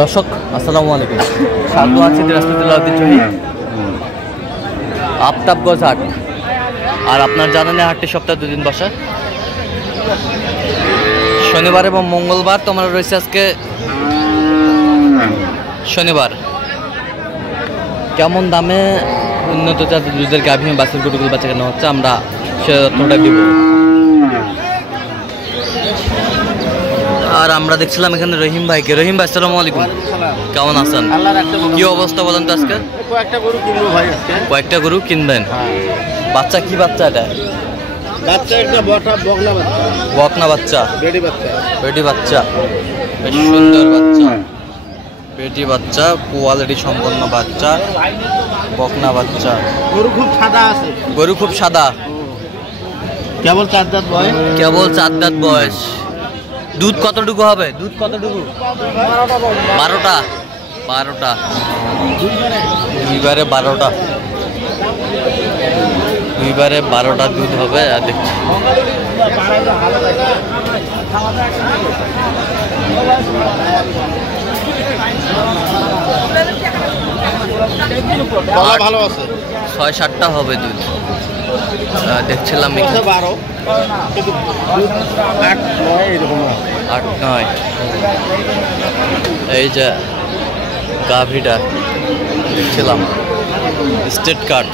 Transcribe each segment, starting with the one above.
দর্শক আসসালামু আলাইকুম, স্বাগত আছি দিনাজপুর ঐতিহ্যবাহী আফতাবগঞ্জ হাট। আর আপনার জানেন হাটটি সপ্তাহে 2 দিন বসে, শনিবার এবং মঙ্গলবার। তোমরা রয়েছে আজকে শনিবার। কেমন দামে উন্নত জাতের দুধের গাভী বাছুর গরুগুলো বেচা কেনা হচ্ছে, আমরা সে তথ্যটা দিব। আর আমরা দেখছিলাম এখানে রহিম ভাইকে। রহিম ভাই আসসালামু আলাইকুম, কেমন আছেন? কি অবস্থা বলেন তো আজকে? কয়েকটা গরু কিনবেন। বাচ্চা কি বাচ্চা? এটা বকনা বাচ্চা, বেটি বাচ্চা, বেশ সুন্দর বাচ্চা, বেটি বাচ্চা, কোয়ালিটি সম্পন্ন বাচ্চা, বকনা বাচ্চা। গরু খুব সাদা আছে, গরু খুব সাদা, কেবল 4 দাঁত বয়স, কেবল 4 দাঁত বয়স। দুধ কতটুকু হবে? দুধ কতটুকু? 12টা। 12টা, দুইবারে 12টা, দুইবারে 12টা দুধ হবে। আর দেখছি ভালো আছে, 6-7টা হবে দুধ। দেখছিলাম 8-9। এই যে গাভীটা দেখছিলাম, স্টেট কার্ড।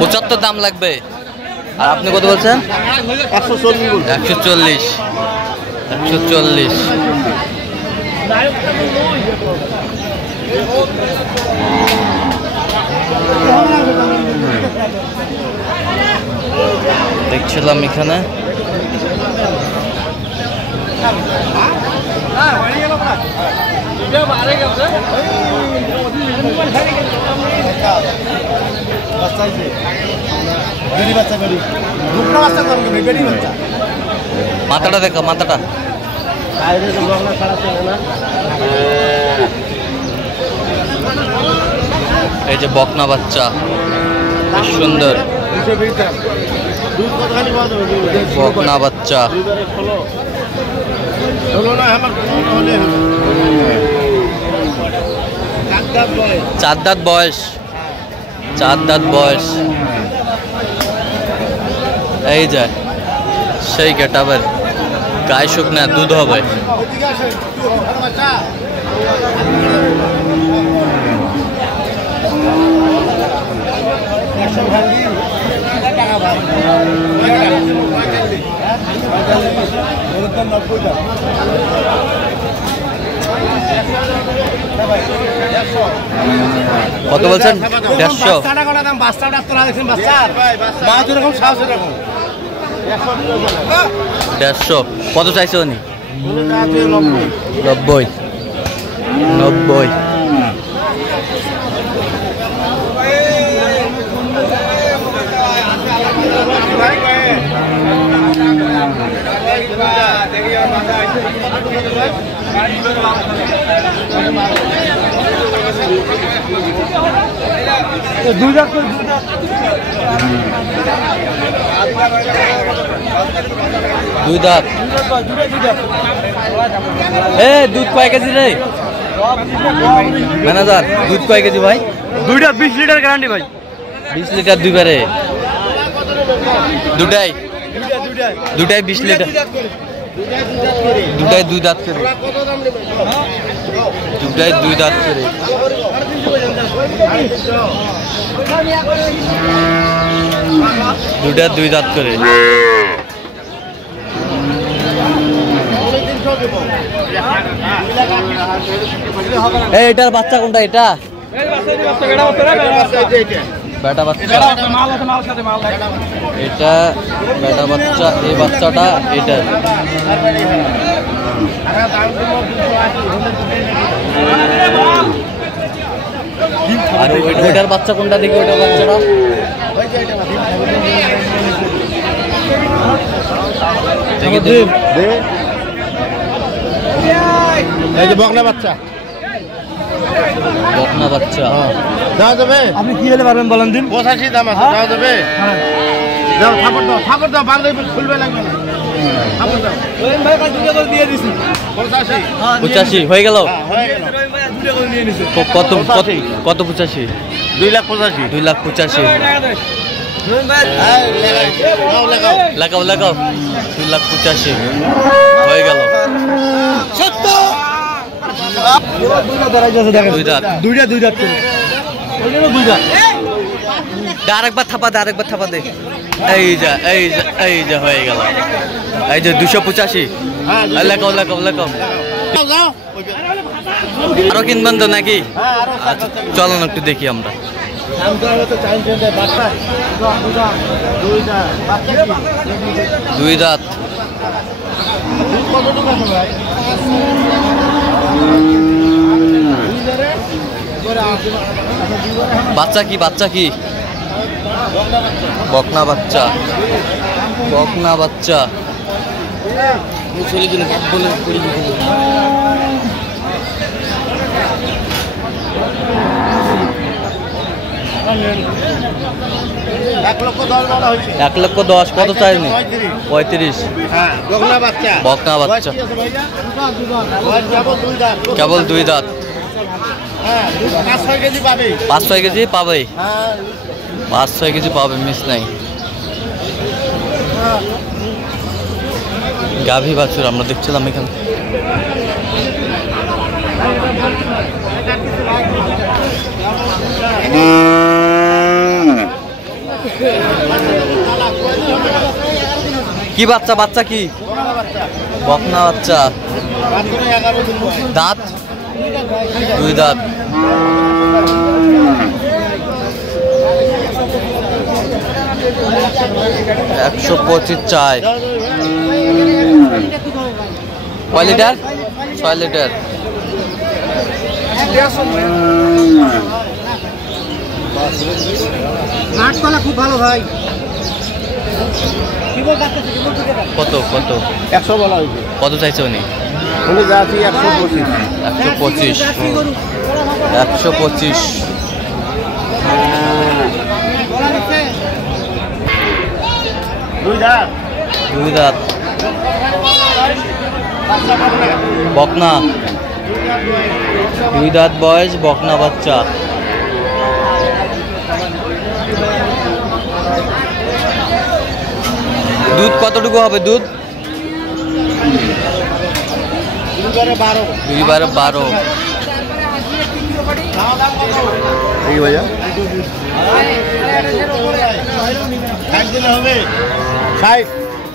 75 দাম লাগবে। আর আপনি কত বলছেন? 140। 140। দেখছিলাম এখানে মাথাটা দেখো, মাথাটা। এই যে বকনা বাচ্চা, বেশ সুন্দর বকনা বাচ্চা। 4 দাঁত বয়স, 4 দাঁত বয়স। এই যে সেই গেটাবের, গায়ে শুকনা, দুধ হবে। কত বলছেন? 150। 150 কত চাইছে উনি? 90। 90। দুই দাঁত। দুধ কয় কেজি রে ম্যানেজার? দুধ কয় কেজি ভাই? 2টা 20 লিটার গ্যারান্টি ভাই। 20 লিটার দুইবারে? দুটাই 20 লিটার। দুটাই 2 দাঁত করে, দুটাই 2 দাঁত করে। দুটা 2 দাঁত করে। এটার বাচ্চা কোনটা? এটা বেটা বাচ্চা, এটা বেটা বাচ্চা। এই বাচ্চাটা এটা আর ওইটার বাচ্চা কোনটা? দেখি ওইটার বাচ্চাটা। এই যে বকনা বাচ্চা, বকনা বাচ্চা দেওয়া যাবে। আপনি কি হলে পারবেন বলেন দিন? 85 দাম আছে, দেওয়া যাবে। দাও থাপড় দাও বাংলা খুলবে লাগবে না থাপড় দাও রহিম ভাই 2 টাকা দিয়ে দিছি 85 হয়ে গেল। হয়ে গেল কত কত 85? 2,85,000 2,85,000। রহিম ভাই লাগাও লাগাও 2,85,000 হয়ে গেল। দুই দাঁত করে ওইটারও 2 দাঁত আরেকবার থাপা দে। এই যা হয়ে গেল। এই যে 285। হ্যাঁ লাগাও যাও আরো কিনবেন তো নাকি? হ্যাঁ আরো আচ্ছা চলুন একটু দেখি আমরা। দাম তো হলো তো টাইম চেঞ্জ বাচ্চা 2 দাঁত বাচ্চা কি 2 দাঁত। কতটুকু আছে ভাই বাচ্চা কি বকনা বাচ্চা। এক লক্ষ 10 বলা হয়েছে 1,10,000 কত চাইনি? 35। হ্যাঁ বকনা বাচ্চা বয়স কি আছে ভাইয়া? বয়স কেবল 2 দাঁত কেবল 2 দাঁত। হ্যাঁ 5-6 কেজি পাবে 5-6 কেজি পাবে। হ্যাঁ 5-6 কেজি পাবে, মিস নাই। গাভী বাছুর আমরা দেখছিলাম এখানে। কি বাচ্চা কি? বকনা বাচ্চা। দাঁত 2 দাঁত। $125 চাই। কয় লিটার? 6 লিটার। খুব ভালো ভাই কত 100 বলা হয়েছে কত চাইছে উনি? উনি যাচ্ছি 125 125 2 দাঁত 2 দাঁত। বকনা 2 দাঁত বয়স, বকনা বাচ্চা। দুধ কতটুকু হবে? দুধ 2/12। এই ভাইয়া হবে 60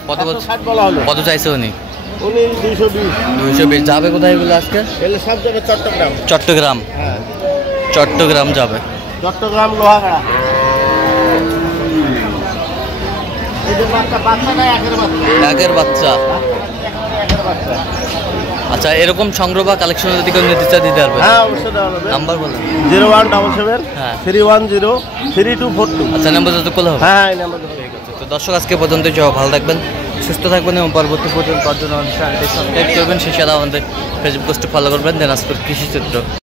কত 60 বলা হলো কত চাইছে উনি? উনি 220 220 যাবে কোথায় এগুলো আজকে? এলে সব জায়গায় চট্টগ্রাম হ্যাঁ চট্টগ্রাম যাবে। চট্টগ্রাম লোহাগাড়া। এই যে বাচ্চা না একের বাচ্চা আচ্ছা এরকম সংগ্রহ বা কালেকশন যদি কেউ নিতে চায় দিতে পারবে? হ্যাঁ অবশ্যই দেওয়া যাবে। নাম্বার বলেন। 0177 হ্যাঁ 310 3242। আচ্ছা নাম্বার যত কল হবে। হ্যাঁ এই নাম্বার। তো দর্শক আজকে পর্যন্ত ভালো থাকবেন, সুস্থ থাকবেন এবং পরবর্তী পর্যন্ত পাওয়ার জন্য আমাদের চ্যানেলটি সাবস্ক্রাইব করবেন। সেই সাথে আমাদের ফেসবুক পোস্টে ফলো করবেন দিনাজপুর কৃষি চিত্র।